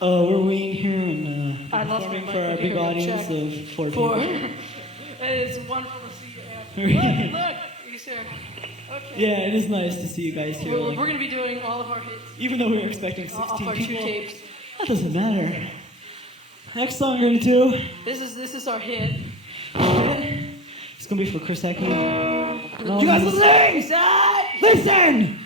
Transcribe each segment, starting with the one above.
We're Ween here and I lost performing my for a big computer. audience Check. of four Four. people. It's wonderful to see you after. Look, he's here. Okay. Yeah, it is nice to see you guys here. We're going to be doing all of our hits. Even though we were expecting Off 16 our 2 people, tapes. that doesn't matter. Next song we're gonna do, This is our hit. it's gonna be for Chris Heckman. You guys listen! Listen!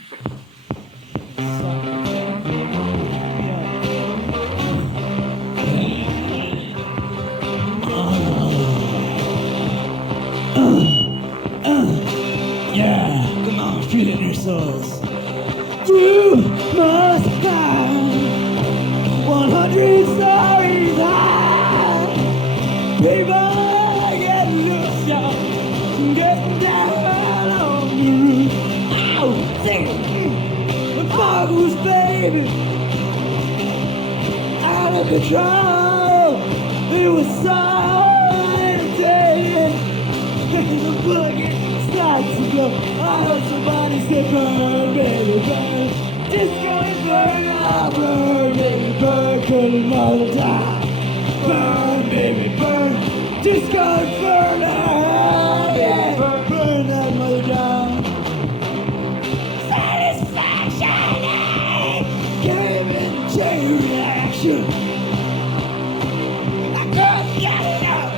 Yeah, come on, feel it in your souls. You must have 100 stories high. People get loose out, getting down on the roof. Ow, sing the boggles, baby, out of control. It was so entertaining. The boogie starts to go. I heard somebody say burn, baby, burn. Disco Inferno, burn, baby, burn. Curling all the time. Burn, baby, burn. Disco Inferno, yeah. Burn that mother down. Satisfaction, eh? Give it a chain reaction. That girl got it up.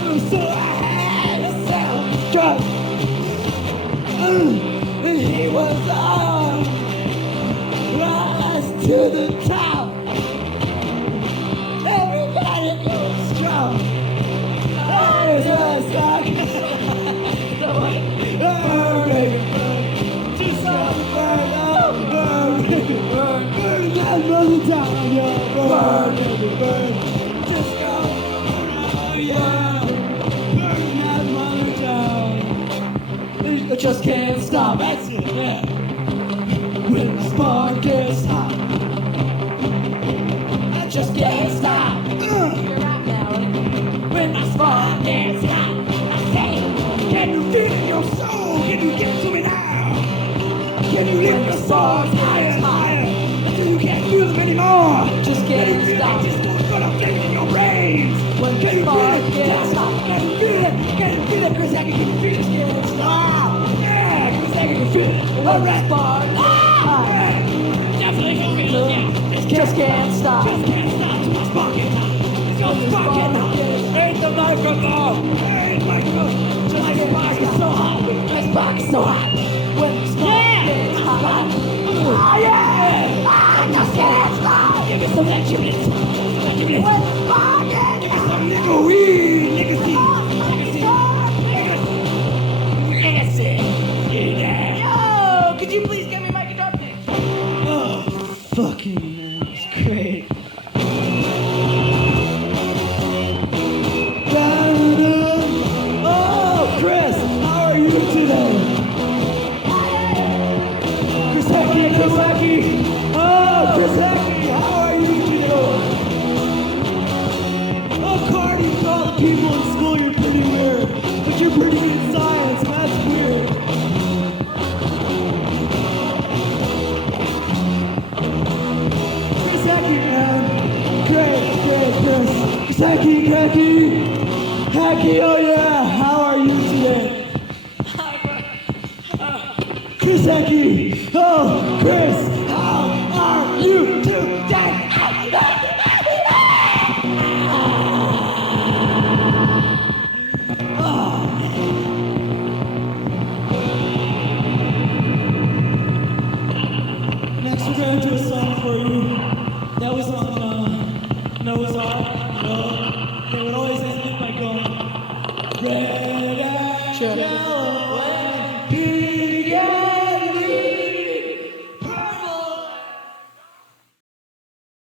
It was so drunk, and he was on, rise to the top. Everybody goes strong. There's a song. Burn, baby, burn. Just burn, oh, burn, baby, burn. Burn that mother down, yeah. Burn, baby, burn. Just go, oh, yeah. I just can't stop, that's it, yeah. When the spark gets hot, I just can't stop. You're out now, right? When the spark gets hot, I say, can you feel it in your soul? Can you give it to me now? Can you lift your swords higher and higher until you can't feel them anymore? Just can't stop. Just gonna flame in your brains. When the spark gets hot, can you feel it? Can you feel it? Chris, I can feel it. Can't stop. I can feel it. A red spark. Definitely can feel it. Yeah. Just can't stop. Just can't stop. Till my spark gets hot. It's your spark getting hot. Ain't the microphone. Ain't the microphone. Just my spark is so hot. My spark is so hot. When the spark gets hot. Oh yeah. I just can't stop. Give me some instruments. When the spark gets hot. Give me some nigga weed. Nigga seed. Could you please get me my guitar pick? Oh, fucking man, it's great. Oh, Chris, how are you today? Chris Hecky. Oh, Chris Hecky, how are you today? Oh, Cardi, to all the people in school, you're pretty weird, but you're pretty good at science, and that's weird. Hecky, oh yeah, how are you today? Chris Hecky, oh, Chris, how are you today? Next we're going to do a song for you that was on Noah's Ark. No, it would always end by going red and yellow.